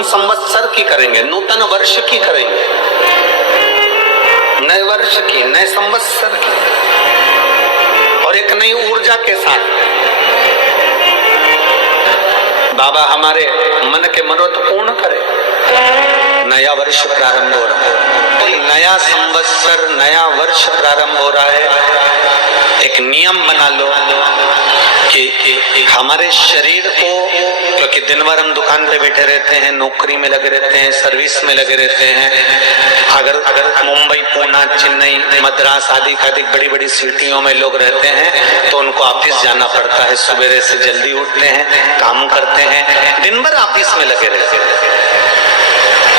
नूतन संवत्सर की करेंगे, नूतन वर्ष की करेंगे, नए वर्ष की, नए संवत्सर की, और एक नई ऊर्जा के साथ। बाबा हमारे मन के मनोरथ पूर्ण करे। नया वर्ष प्रारंभ हो रहा है, नया संवत्सर, नया वर्ष प्रारंभ हो रहा है। एक नियम बना लो कि हमारे शरीर को, क्योंकि दिन भर हम दुकान पे बैठे रहते हैं, नौकरी में लगे रहते हैं, सर्विस में लगे रहते हैं। अगर मुंबई, पूना, चेन्नई, मद्रास आदि बड़ी बड़ी सिटियों में लोग रहते हैं तो उनको ऑफिस जाना पड़ता है। सवेरे से जल्दी उठते हैं, काम करते हैं, दिन भर ऑफिस में लगे रहते हैं।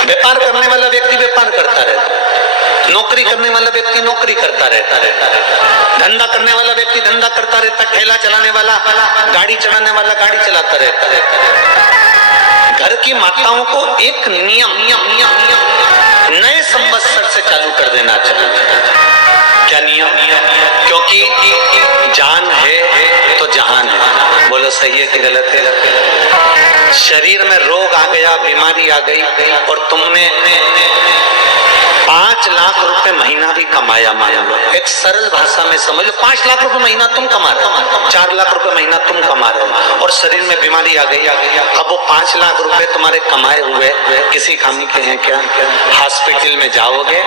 व्यापार करने वाला व्यक्ति व्यापार करता रहता है, नौकरी करने वाला व्यक्ति नौकरी करता रहता है, धंधा करने वाला व्यक्ति धंधा करता रहता है, ठेला चलाने वाला, गाड़ी चलाने वाला गाड़ी चलाता रहता है। घर की माताओं को एक नियम नए संवत्सर से चालू कर देना चाहिए। क्या नियम? क्योंकि जान है तो जहान है। बोलो सही है कि गलत है? शरीर में रोग आ गया, बीमारी आ गई और तुमने 5 लाख रुपए महीना भी कमाया, मान लो, एक सरल भाषा में समझ लो, 5 लाख रुपए महीना तुम कमा रहे हो, 4 लाख रुपए महीना तुम कमा रहे हो, और शरीर में बीमारी आ गई। अब वो 5 लाख रुपए तुम्हारे कमाए हुए किसी काम के हैं क्या? हॉस्पिटल में जाओगे,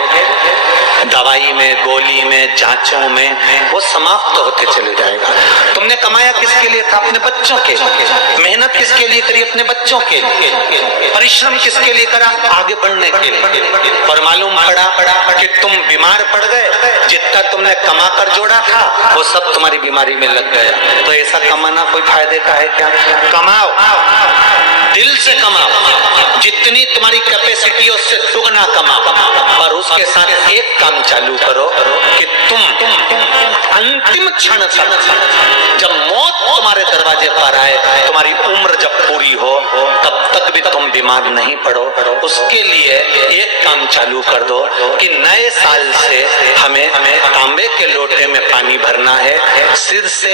दवाई में, गोली में, जांचों में वो समाप्त होते चले जाएगा। तुमने कमाया किसके लिए था? अपने बच्चों के। मेहनत किसके लिए करी? अपने बच्चों के लिए। परिश्रम किसके लिए करा? आगे बढ़ने के लिए। और मालूम पड़ा कि तुम बीमार पड़ गए, जितना तुमने कमा कर जोड़ा था वो सब तुम्हारी बीमारी में लग गया। तो ऐसा कमाना कोई फायदे का है क्या? कमाओ, दिल से कमाओ, जितनी तुम्हारी कैपेसिटी उससे दुगना कमाओ। और उसके साथ एक काम चालू करो कि तुम अंतिम क्षण तक, जब मौत तुम्हारे दरवाजे पर आए, तुम्हारी उम्र जब पूरी हो, तब तक भी तुम बीमार नहीं पड़ो। उसके लिए एक काम चालू कर दो कि नए साल से हमें तांबे के लोटे में पानी भरना है, सिर से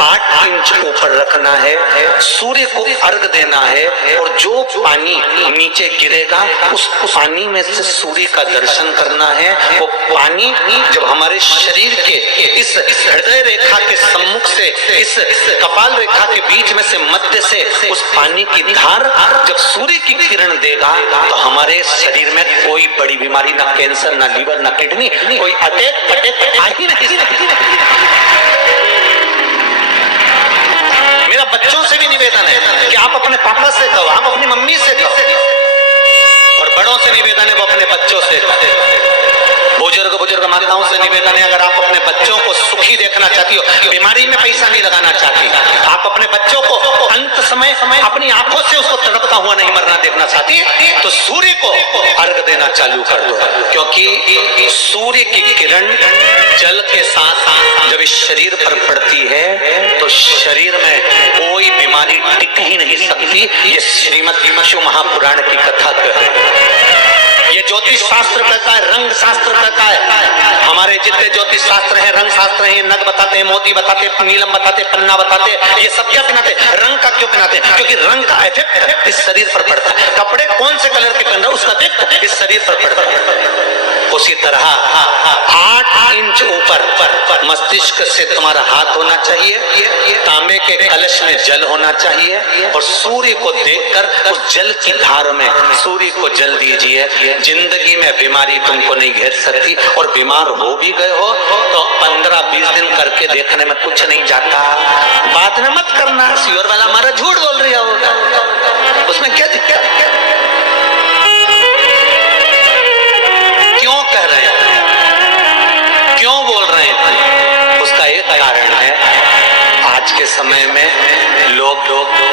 8 इंच ऊपर रखना है, सूर्य को अर्घ देना है, और जो पानी नीचे गिरेगा उस पानी में से सूर्य का दर्शन करना है। वो पानी जब हमारे शरीर के इस हृदय रेखा के सम्मुख से, इस कपाल रेखा के बीच में से, मध्य से उस पानी की धार जब सूर्य की किरण देगा तो हमारे शरीर में कोई बड़ी बीमारी, ना कैंसर, ना लीवर, ना किडनी, कोई अटैक पटेक आ ही नहीं। मेरा बच्चों से भी निवेदन है कि आप अपने पापा से कहो, आप अपनी मम्मी से कहो, और बड़ों से निवेदन है वो अपने बच्चों से कहो। बुजुर्ग माताओं से निवेदन है, अगर आप अपने बच्चों को सुखी देखना चाहती हो, बीमारी में पैसा नहीं लगाना चाहती, आप अपने बच्चों को अंत समय अपनी आंखों से उसको तड़पता हुआ नहीं मरना देखना चाहती, तो सूर्य को अर्घ देना चालू कर दो। क्योंकि सूर्य की किरण जल के साथ जब इस शरीर पर पड़ती है तो शरीर में कोई बीमारी टिक ही नहीं सकती। ये श्रीमद् शिव महापुराण की कथा है। ये ज्योतिष शास्त्र कहता है, रंग शास्त्र कहता है। हमारे जितने ज्योतिष शास्त्र हैं, रंग शास्त्र हैं, नग बताते हैं, मोती बताते हैं, नीलम बताते हैं, पन्ना बताते हैं, ये सब क्या पहनाते हैं? रंग का क्यों पहनाते हैं? क्योंकि रंग का इफेक्ट इस शरीर पर पड़ता है। कपड़े कौन से कलर के पहन रहे, उसका इफेक्ट इस शरीर पर पड़ता है। उसी तरह 8 इंच ऊपर मस्तिष्क से तुम्हारा हाथ होना चाहिए, तांबे के कलश में जल होना चाहिए, और सूर्य को देखकर उस जल की धार में सूर्य को जल दीजिए। जिंदगी में बीमारी तुमको नहीं घेर सकती, और बीमार हो भी गए हो तो 15-20 दिन करके देखने में कुछ नहीं जाता। बाद में मत करना, श्योर वाला हमारा झूठ बोल रहा होगा, उसमें क्या दिक्कत है? क्यों कह रहे हैं, क्यों बोल रहे हैं? उसका एक कारण है, आज के समय में लोग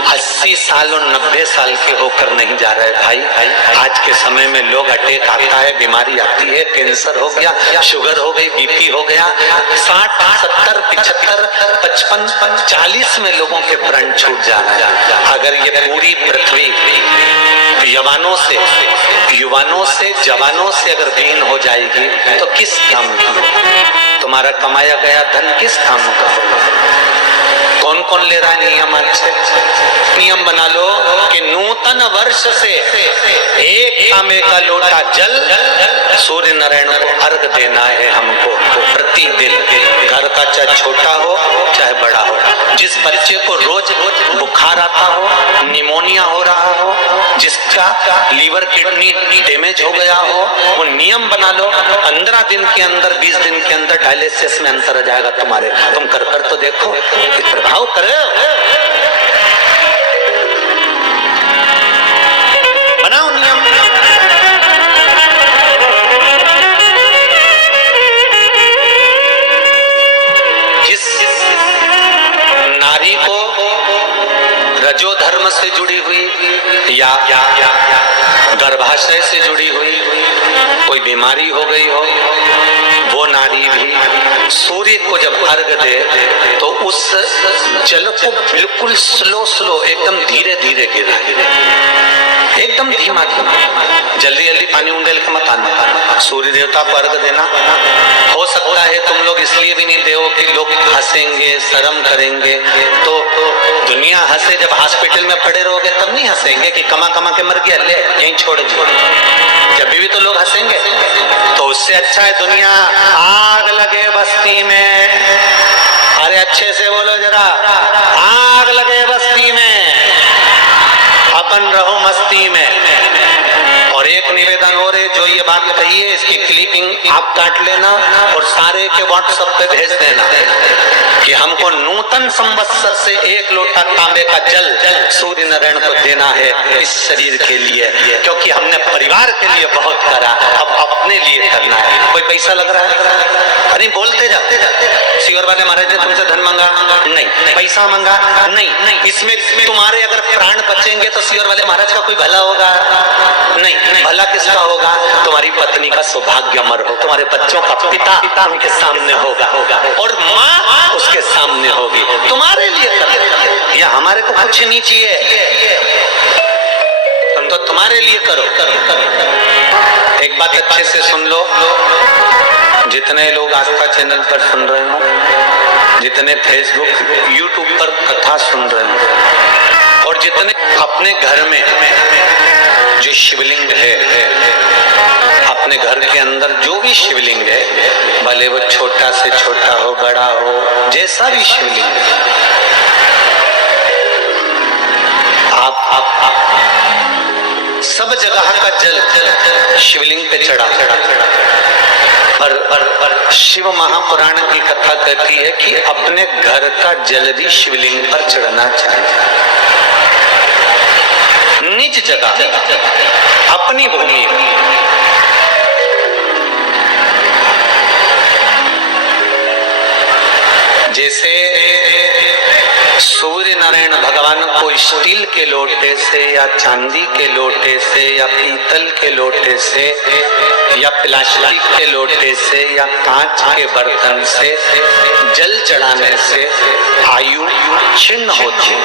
80 साल और 90 साल के होकर नहीं जा रहे भाई। आज के समय में लोग अटैक आता है, बीमारी आती है, कैंसर हो गया, शुगर हो गई, बीपी हो गया, 60, 70, 75, 55, 40 में लोगों के प्राण छूट जा रहे हैं। अगर ये पूरी पृथ्वी युवानों से जवानों से अगर विहीन हो जाएगी तो किस काम की? तुम्हारा कमाया गया धन किस काम का होगा? कौन कौन ले रहा है नियम? अच्छे नियम बना लो कि नूतन वर्ष से एक तांबे का लोटा जल सूर्य नारायण को अर्घ देना है हमको प्रतिदिन। घर का चाहे छोटा हो चाहे बड़ा हो, जिस बच्चे को रोज बुखार आता हो, निमोनिया हो रहा हो, जिसका लीवर किडनी डैमेज हो गया हो, वो नियम बना लो 15 दिन के अंदर 20 दिन के अंदर डायलिसिस में अंतर आ जाएगा तुम्हारे। तुम कर तो देखो, प्रभाव करे। बनाओ नियम। जिस नारी को रजो धर्म से जुड़ी हुई या गर्भाशय से जुड़ी हुई कोई बीमारी हो गई हो, वो नारी भी सूर्य को जब अर्घ दे तो उस जल को बिल्कुल स्लो एकदम धीरे धीरे गिराए, एकदम धीमा धीमा, जल्दी जल्दी पानी उंडेल के मत आना। सूर्य देवता को अर्घ देना। हो सकता है तुम लोग इसलिए भी नहीं दो कि लोग हंसेंगे, शर्म करेंगे, तो दुनिया हंसे। जब हॉस्पिटल में पड़े रहोगे तब नहीं हंसेंगे कि कमा कमा के मर गया, ले यहीं छोड़ दो। जब भी तो लोग हंसेंगे। तो उससे अच्छा है दुनिया आग लगे बस्ती में। अरे अच्छे से बोलो जरा, आग लगे बस्ती में, अपन रहो मस्ती में। और एक निवेदन हो रहे, जो ये बात कही है इसकी क्लिपिंग आप काट लेना और सारे के व्हाट्सएप पे भेज देना कि हमको नूतन संवत्सर से एक लोटा तांबे का जल सूर्य नारायण को देना है इस शरीर के लिए, क्योंकि हमने परिवार के लिए बहुत करा, अब अपने लिए करना है। कोई पैसा लग रहा है? अरे बोलते जाते शिवर वाले महाराज ने तुमसे धन मांगा नहीं, पैसा मांगा नहीं, इसमें तुम्हारे अगर प्राण बचेंगे तो शिवर वाले महाराज का कोई भला होगा? नहीं। भला किसका होगा? तुम्हारी पत्नी का सौभाग्य अमर हो, तुम्हारे बच्चों का पिता उनके सामने होगा और माँ उसके सामने होगी। तुम्हारे लिए कर, या हमारे को कुछ नहीं चाहिए, तुम तो तुम्हारे लिए करो। एक बात अच्छे से सुन लो, जितने लोग आस्था चैनल पर सुन रहे हो, जितने फेसबुक यूट्यूब पर कथा सुन रहे हो, और जितने अपने घर में जो शिवलिंग है, अपने घर के अंदर जो भी शिवलिंग है, भले वो छोटा से छोटा हो, बड़ा हो, जैसा भी शिवलिंग है, आप सब जगह का जल शिवलिंग पे चढ़ा। पर शिव महापुराण की कथा कहती है कि अपने घर का जल भी शिवलिंग पर चढ़ना चाहिए। निज जगह, अपनी भूमि। जैसे सूर्य नारायण भगवान को स्टील के लोटे से या चांदी के लोटे से या पीतल के लोटे से या प्लास्टिक के लोटे से या कांच के बर्तन से जल चढ़ाने से आयु क्षीण होती है।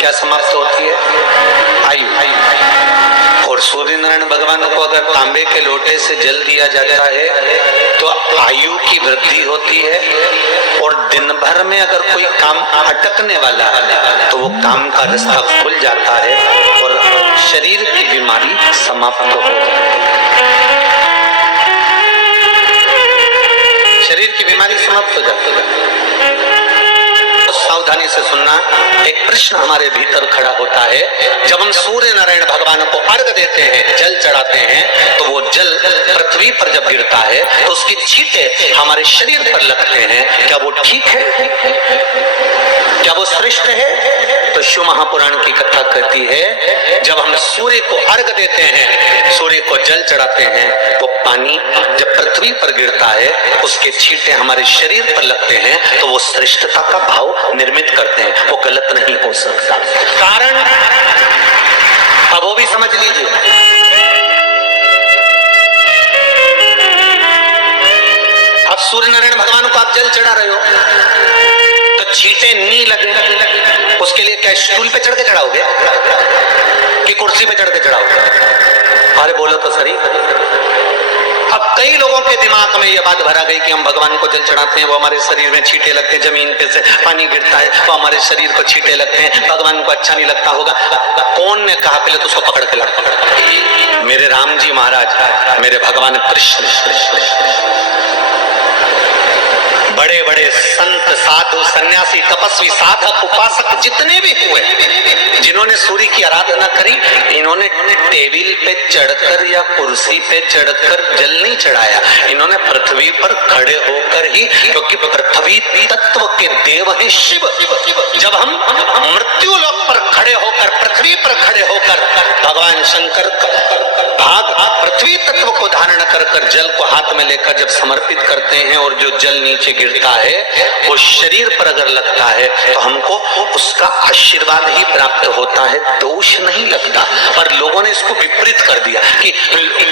क्या समाप्त होती है? आयु। और सूर्य नारायण भगवान को अगर तांबे के लोटे से जल दिया जाता है तो आयु की वृद्धि होती है, और दिन भर में अगर कोई काम अटकने वाला है तो वो काम का रास्ता खुल जाता है और शरीर की बीमारी समाप्त हो जाती है। शरीर की बीमारी समाप्त हो जाती है। सावधानी से सुनना, एक प्रश्न हमारे भीतर खड़ा होता है। जब हम सूर्य नारायण भगवान को अर्घ देते हैं, जल चढ़ाते हैं, तो वो जल पृथ्वी पर जब गिरता है तो उसकी छींटे हमारे शरीर पर लगते हैं। क्या वो ठीक है? क्या वो श्रेष्ठ है? तो शिव महापुराण की कथा कहती है, जब हम सूर्य को अर्घ देते हैं, सूर्य को जल चढ़ाते हैं, तो पानी जब पृथ्वी पर गिरता है, उसके छींटे हमारे शरीर पर लगते हैं, तो वो श्रेष्ठता का भाव निर्मित करते हैं। वो गलत नहीं हो सकता। कारण अब वो भी समझ लीजिए। अब सूर्य नारायण भगवान को आप जल चढ़ा रहे हो तो छींटे नहीं लगे, उसके लिए क्या स्टूल पे चढ़ के चढ़ाओगे कि कुर्सी पे चढ़ के चढ़ाओगे? अरे बोलो तो सही। अब कई लोगों के दिमाग में ये बात भरा गई कि हम भगवान को जल चढ़ाते हैं, वो हमारे शरीर में छींटे लगते हैं, जमीन पे से पानी गिरता है, वो हमारे शरीर को छींटे लगते हैं, भगवान को अच्छा नहीं लगता होगा। कौन ने कहा? पहले तो उसको पकड़ के ला। मेरे राम जी महाराज, मेरे भगवान कृष्ण, बड़े बड़े संत, साधु, सन्यासी, तपस्वी, साधक, उपासक जितने भी हुए, जिन्होंने सूर्य की आराधना करी, इन्होंने टेबल पे चढ़कर या कुर्सी पे चढ़कर जल नहीं चढ़ाया, इन्होंने पृथ्वी पर खड़े होकर ही, क्योंकि पृथ्वी तत्व के देव हैं शिव। जब हम मृत्यु लोक पर खड़े होकर, पृथ्वी पर खड़े होकर भगवान शंकर भाग पृथ्वी तत्व को धारण कर कर जल को हाथ में लेकर जब समर्पित करते हैं और जो जल नीचे गिरता है वो शरीर पर अगर लगता है तो हमको उसका आशीर्वाद ही प्राप्त होता है, दोष नहीं लगता। पर लोगों ने इसको विपरीत कर दिया। कि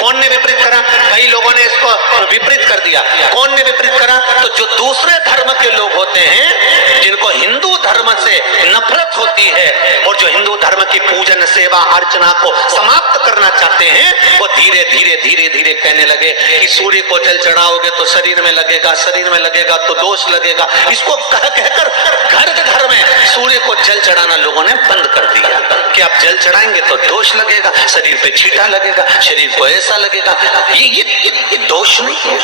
कौन ने विपरीत करा? कई लोगों ने इसको विपरीत कर दिया। कौन ने विपरीत करा? तो जो दूसरे धर्म के लोग होते हैं, जिनको हिंदू धर्म से नफरत होती है और जो हिंदू धर्म की पूजन, सेवा, अर्चना को समाप्त करना चाहते हैं, वो धीरे धीरे धीरे धीरे कहने लगे कि सूर्य को जल चढ़ाओगे तो शरीर में लगेगा, शरीर में लगेगा तो दोष लगेगा। इसको कह कहकर घर घर में सूर्य को जल चढ़ाना लोगों ने बंद कर दिया कि आप जल चढ़ाएंगे तो दोष लगेगा, शरीर पे छींटा लगेगा, शरीर को ऐसा लगेगा। ये दोष नहीं है।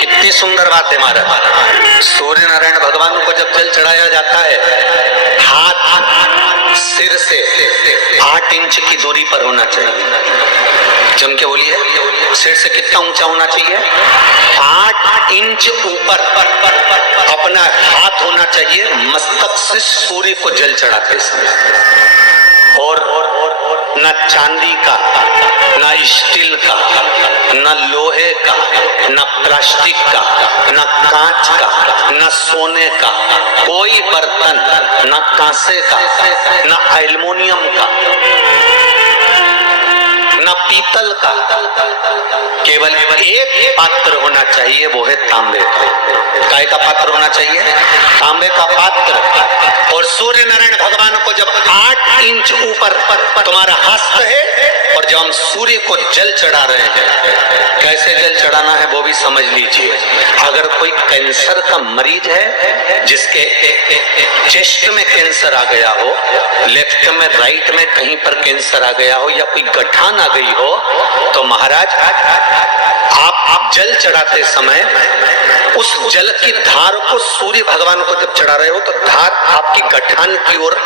कितनी सुंदर बात है महाराज। सूर्य नारायण भगवान को जब जल चढ़ाया जाता है, हाथ सिर से 8 इंच की दूरी पर होना चाहिए। जम के बोलिए, सिर से कितना ऊंचा होना चाहिए? 8 इंच ऊपर अपना हाथ होना चाहिए मस्तक से सूर्य को जल चढ़ाते समय। और न चांदी का, न स्टील का, न लोहे का, न प्लास्टिक का, न कांच का, न सोने का कोई बर्तन, न कांसे का, न एल्युमिनियम का, न पीतल का, केवल एक पात्र होना चाहिए, वो है तांबे का। काय का पात्र होना चाहिए? तांबे का पात्र। और सूर्य नारायण भगवान को जब 8 इंच ऊपर तुम्हारा हस्त है और जब हम सूर्य को जल चढ़ा रहे हैं, कैसे जल चढ़ाना है वो भी समझ लीजिए। अगर कोई कैंसर का मरीज है, जिसके चेस्ट में कैंसर आ गया हो, लेफ्ट में, राइट में कहीं पर कैंसर आ गया हो, या कोई गठान आ गई हो, तो महाराज आप जल चढ़ाते समय उस जल की धार को सूर्य भगवान को जब चढ़ा रहे हो तो धार आपकी गठान की ओर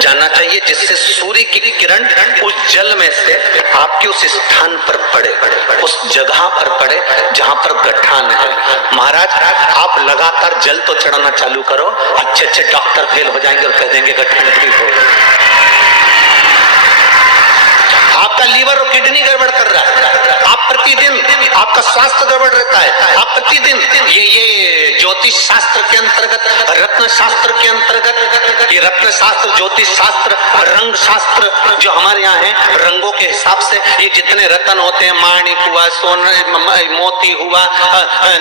जाना चाहिए, जिससे सूर्य की किरण उस जल में से आपके उस स्थान पर पड़े, उस जगह पर पड़े जहां पर गठान है। महाराज आप लगातार जल तो चढ़ाना चालू करो, अच्छे अच्छे डॉक्टर फेल हो जाएंगे और कह देंगे गठान ठीक हो गया। आपका लीवर और किडनी गड़बड़ कर रहा है, आप प्रतिदिन, आपका स्वास्थ्य गड़बड़ रहता है, आप प्रतिदिन ये ज्योतिष शास्त्र के अंतर्गत, रत्न शास्त्र के अंतर्गत, ये रत्न शास्त्र, ज्योतिष शास्त्र, रंग शास्त्र जो हमारे यहाँ है, रंगों के हिसाब से ये जितने रत्न होते हैं, माणिक हुआ, सोना, मोती हुआ,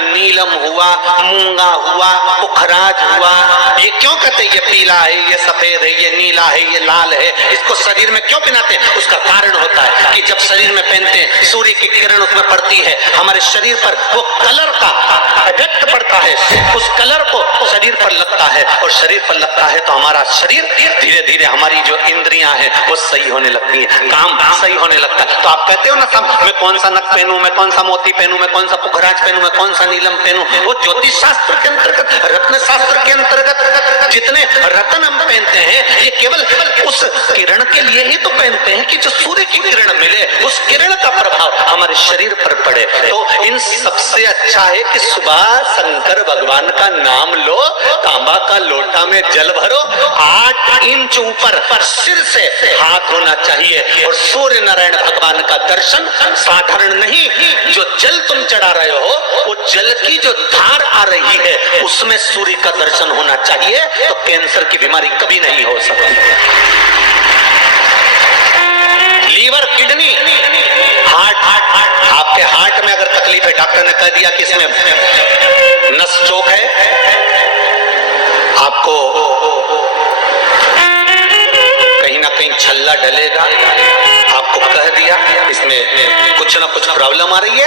नीलम हुआ, मूंगा हुआ, पुखराज हुआ, ये क्यों कहते हैं ये पीला है, ये सफेद है, ये नीला है, ये लाल है, इसको शरीर में क्यों पहनाते हैं? उसका कारण होता है कि जब शरीर में पहनते हैं, सूर्य की किरण उसमें पड़ती है, हमारे शरीर पर वो कलर का इफेक्ट पड़ता है, उस कलर को शरीर पर लगता है, और शरीर पर लगता है तो हमारा शरीर धीरे धीरे, हमारी जो इंद्रियां हैं वो सही होने लगती है, काम सही होने लगता है। तो आप कहते हो ना, सब मैं कौन सा नक पहनूं, मैं कौन सा मोती पहनूं, मैं कौन सा पुखराज पहनूं, मैं कौन सा नीलम पहनूं, वो ज्योतिष शास्त्र के अंतर्गत, रत्न शास्त्र के अंतर्गत जितने रत्न हम पहनते हैं, ये केवल उस किरण के लिए ही तो पहनते हैं कि जो सूर्य की किरण मिले, उस किरण का प्रभाव हमारे शरीर पर पड़े। तो इन सबसे अच्छा है कि सुबह शंकर भगवान का नाम लो, तांबा का लोटा में जल भरो, 8 इंच ऊपर सिर से हाथ होना चाहिए, और सूर्य नारायण भगवान का दर्शन साधारण नहीं, जो जल तुम चढ़ा रहे हो, वो जल की जो धार आ रही है उसमें सूर्य का दर्शन होना चाहिए, तो कैंसर की बीमारी कभी नहीं हो सकती। लीवर, किडनी, हार्ट, आपके हार्ट में अगर तकलीफ है, डॉक्टर ने कह दिया कि इसमें नस चौक है, आपको कहीं ना कहीं छल्ला डलेगा, आपको कह दिया इसमें कुछ कुछ ना कुछ प्रॉब्लम आ रही है,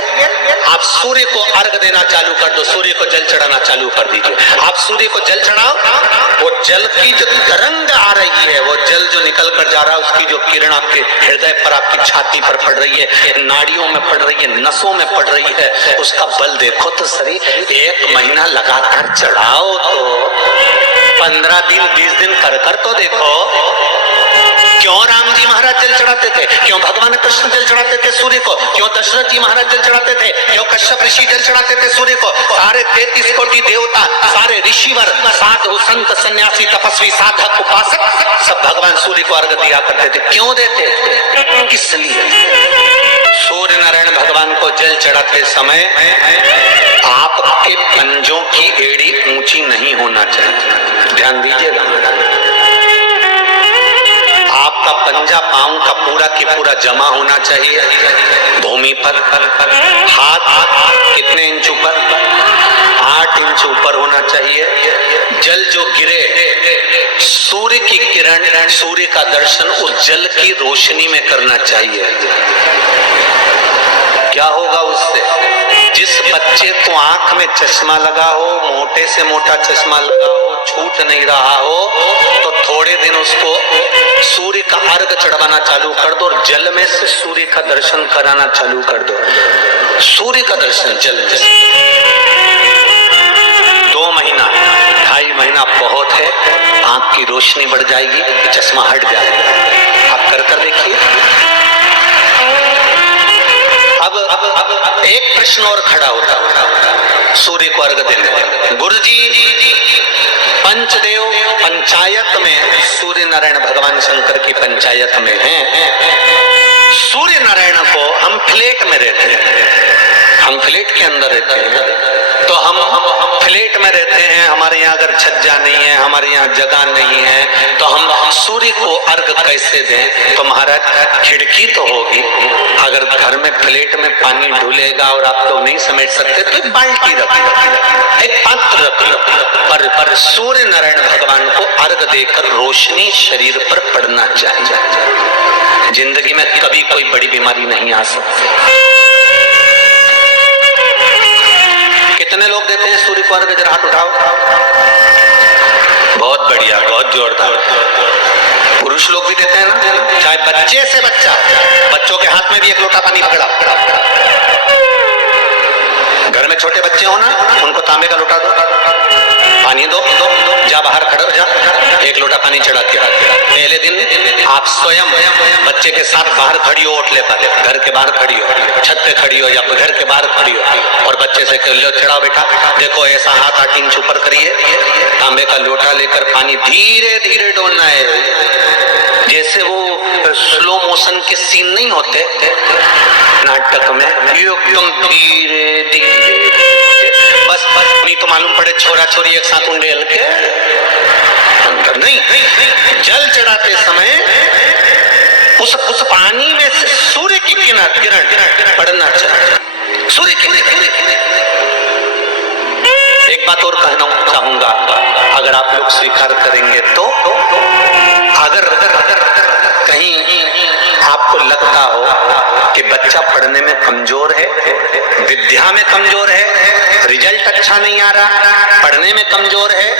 आप सूर्य को अर्घ देना चालू कर दो, सूर्य को जल चढ़ाना चालू कर दीजिए। आप सूर्य को जल चढ़ाओ, वो जल की जो तरंग आ रही है, वो जल जो निकल कर जा रहा है, उसकी जो किरण आपके हृदय पर, आपकी छाती पर पड़ रही है, नाड़ियों में पड़ रही है, नसों में पड़ रही है, उसका बल देखो तो सही। 1 महीना लगातार चढ़ाओ तो 15 दिन 20 दिन कर तो देखो। क्यों राम जी महाराज जल चढ़ाते थे, क्यों भगवान कृष्ण जल चढ़ाते थे सूर्य को, क्यों दशरथ जी महाराज जल चढ़ाते थे, क्यों कश्यप ऋषि जल चढ़ाते थे सूर्य को, सारे 33 कोटि देवता, सारे ऋषिवर, साधु संत सन्यासी तपस्वी साधक उपासक सब भगवान सूर्य को अर्घ दिया करते थे। क्यों देते थे, किस लिए? सूर्य नारायण भगवान को जल चढ़ाते समय आपके पंजों की एड़ी ऊंची नहीं होना चाहिए, ध्यान दीजिएगा। आपका पंजा पांव का पूरा की पूरा जमा होना चाहिए भूमि पर। हाथ कितने इंच ऊपर? 8 इंच ऊपर होना चाहिए। जल जो गिरे, सूर्य की किरण, सूर्य का दर्शन उस जल की रोशनी में करना चाहिए। क्या होगा उससे? जिस बच्चे को आंख में चश्मा लगा हो, मोटे से मोटा चश्मा लगा हो, छूट नहीं रहा हो, तो थोड़े दिन उसको सूर्य का अर्घ चढ़वाना चालू कर दो और जल में से सूर्य का दर्शन कराना चालू कर दो। सूर्य का दर्शन जल में 2 महीना 2.5 महीना बहुत है, आंख की रोशनी बढ़ जाएगी, चश्मा हट जाएगा। आप कर देखिए। अब एक प्रश्न और खड़ा होता सूर्य को अर्घ देने वाले गुरुजी, पंचदेव पंचायत में सूर्य नारायण भगवान शंकर की पंचायत में हैं। सूर्य नारायण को हम फ्लैट में रहते हैं, हम फ्लैट के अंदर रहते हैं, तो हम फ्लैट में रहते हैं, हमारे यहाँ अगर छज्जा नहीं है, हमारे यहाँ जगह नहीं है, तो हम सूर्य को अर्घ कैसे दें? तो महाराज खिड़की तो होगी, अगर घर में फ्लैट में पानी ढुलेगा और आप लोग नहीं समेट सकते तो एक बाल्टी रख लो, एक पात्र रख लो, पर सूर्य नारायण भगवान को अर्घ देकर रोशनी शरीर पर पड़ना चाहिए। जिंदगी में कभी कोई बड़ी बीमारी नहीं आ सकती। कितने लोग देते हैं सूर्य को अर्घ? जरा हाथ उठाओ। बहुत बढ़िया, बहुत जोरदार। पुरुष लोग भी देते हैं ना, चाहे बच्चे से बच्चा, बच्चों के हाथ में भी 1 लोटा पानी पकड़ा। घर में छोटे बच्चे हो ना, उनको तांबे का लोटा दो, पानी दो, जा बाहर खड़े हो जा, 1 लोटा पानी चढ़ा के। पहले दिन आप स्वयं बच्चे के साथ बाहर खड़ी हो, ओटले पर, घर के बाहर खड़ी हो, छत पे खड़ी हो या घर के बाहर खड़ी हो, और बच्चे से कह लो चढ़ाओ बेटा, देखो ऐसा हाथ 8 इंच ऊपर करिए, तांबे का लोटा लेकर पानी धीरे धीरे डोलना है। जैसे वो स्लो मोशन के सीन नहीं होते नाटक में, एकदम धीरे धीरे, बस नहीं तो मालूम पड़े छोरा छोरी एक साथ उंडेल के नहीं। जल चढ़ाते समय उस पानी में से सूर्य की किरण पड़ना चाहिए, सूर्य की। एक बात और कहना चाहूंगा, अगर आप लोग स्वीकार करेंगे तो अगर कहीं आपको लगता हो कि बच्चा पढ़ने में कमजोर है, विद्या में कमजोर है, रिजल्ट अच्छा नहीं आ रहा, पढ़ने में कमजोर है,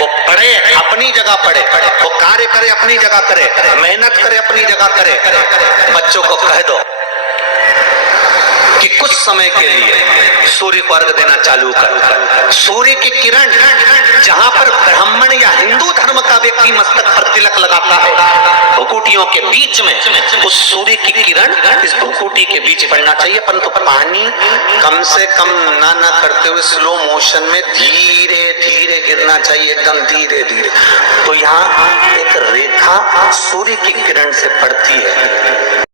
वो पढ़े अपनी जगह पढ़े, वो कार्य करे अपनी जगह करे, मेहनत करे अपनी जगह करे। बच्चों को कह दो कि कुछ समय के लिए सूर्य को अर्घ देना चालू कर। सूर्य की किरण जहां पर ब्राह्मण या हिंदू धर्म का व्यक्ति मस्तक पर तिलक लगाता है, भुकुटियों के बीच में उस सूर्य की किरण इस भुकुटी के बीच पड़ना चाहिए, परंतु पानी कम से कम ना करते हुए स्लो मोशन में धीरे धीरे गिरना चाहिए, एकदम धीरे धीरे। तो यहाँ एक रेखा सूर्य की किरण से पड़ती है।